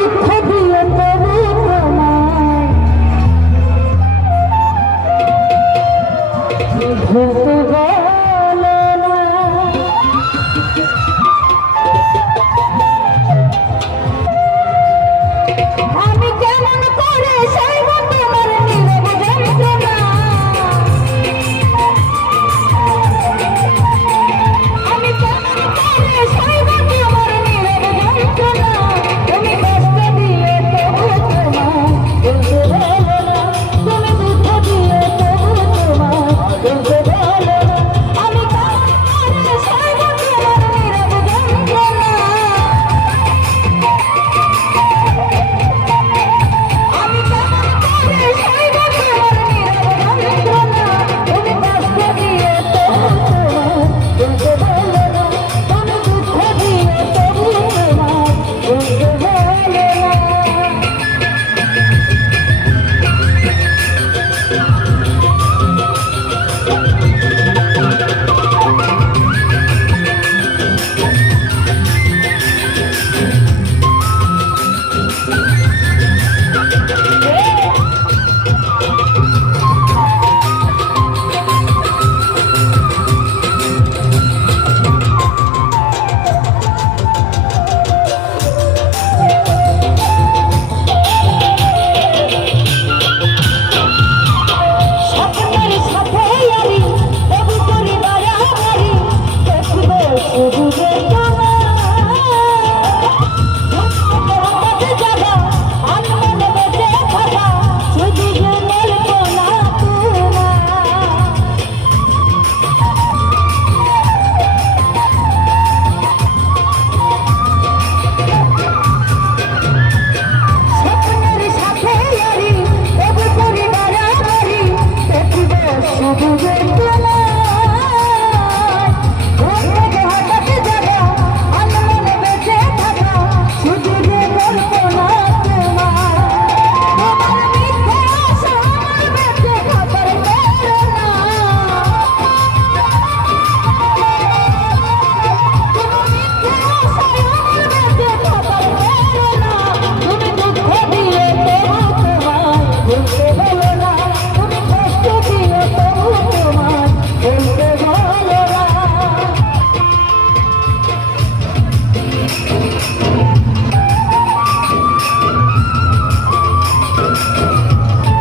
people.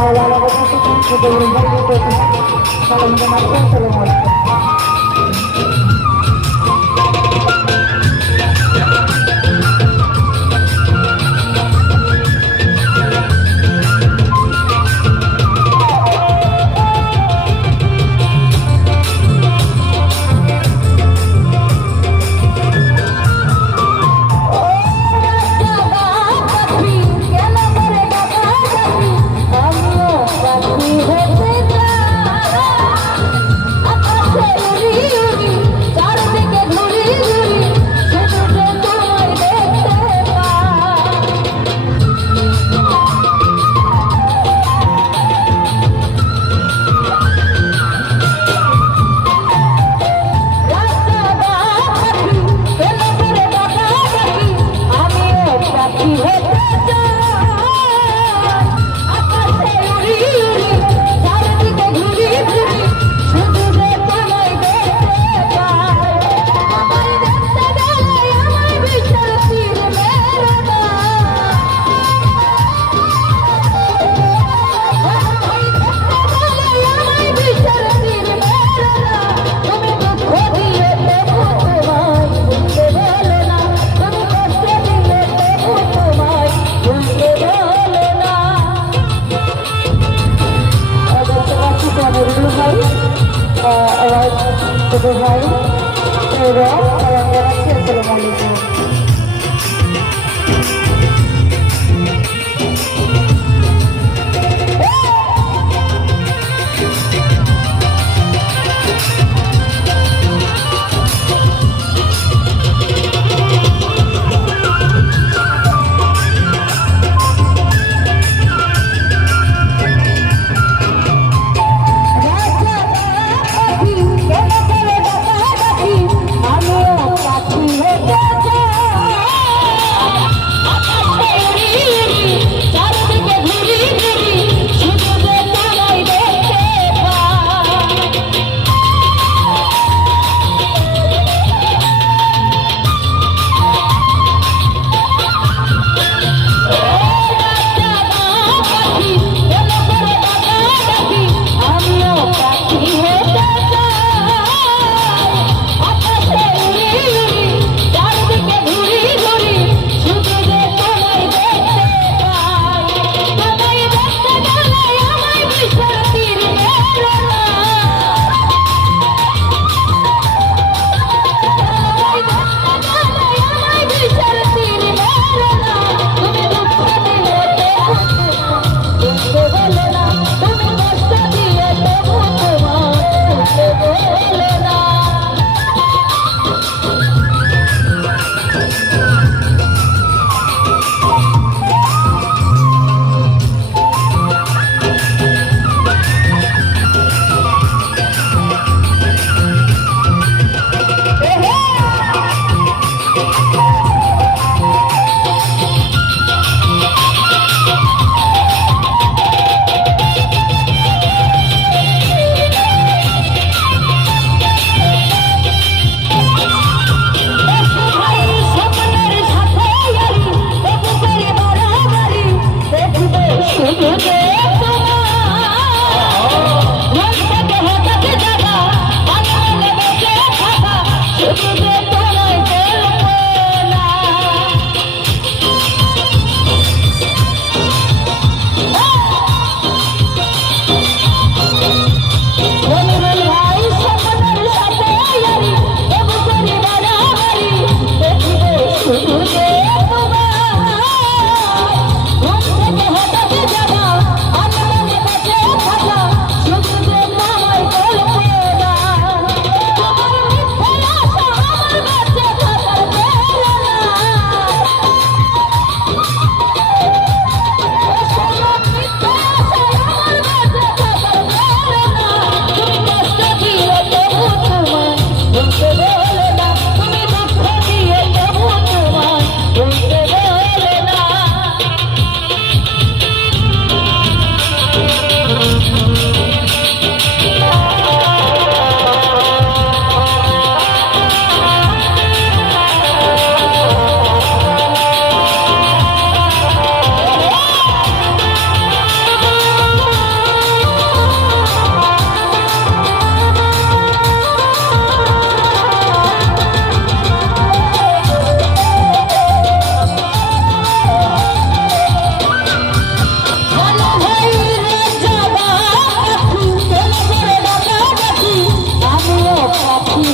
Kalau ada sesuatu yang belum beres, kalau tidak ada, kalau tidak ada. এবং জানাচ্ছি আসসালামু আলাইকুম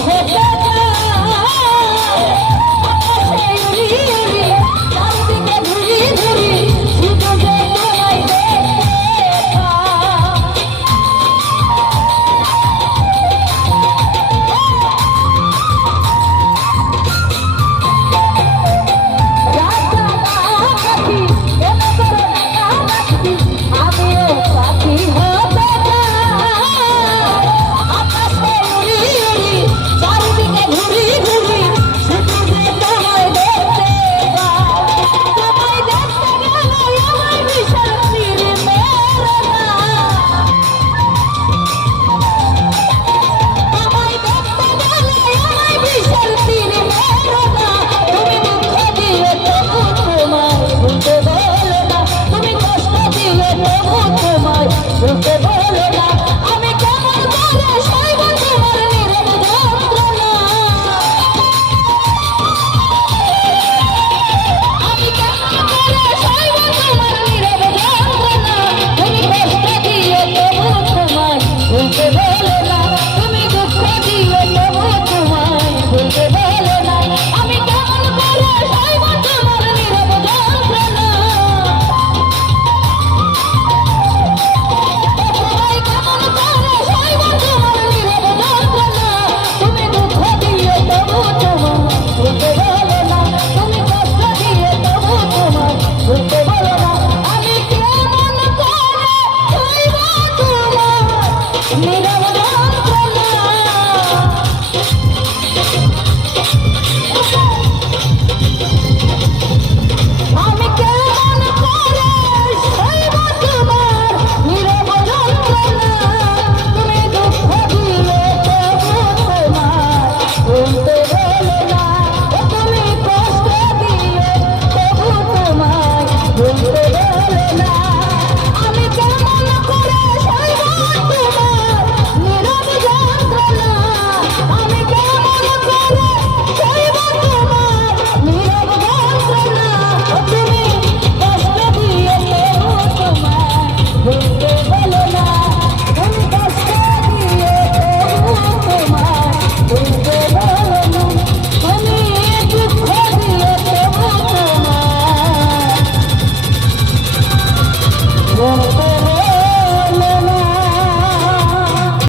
হতে Maybe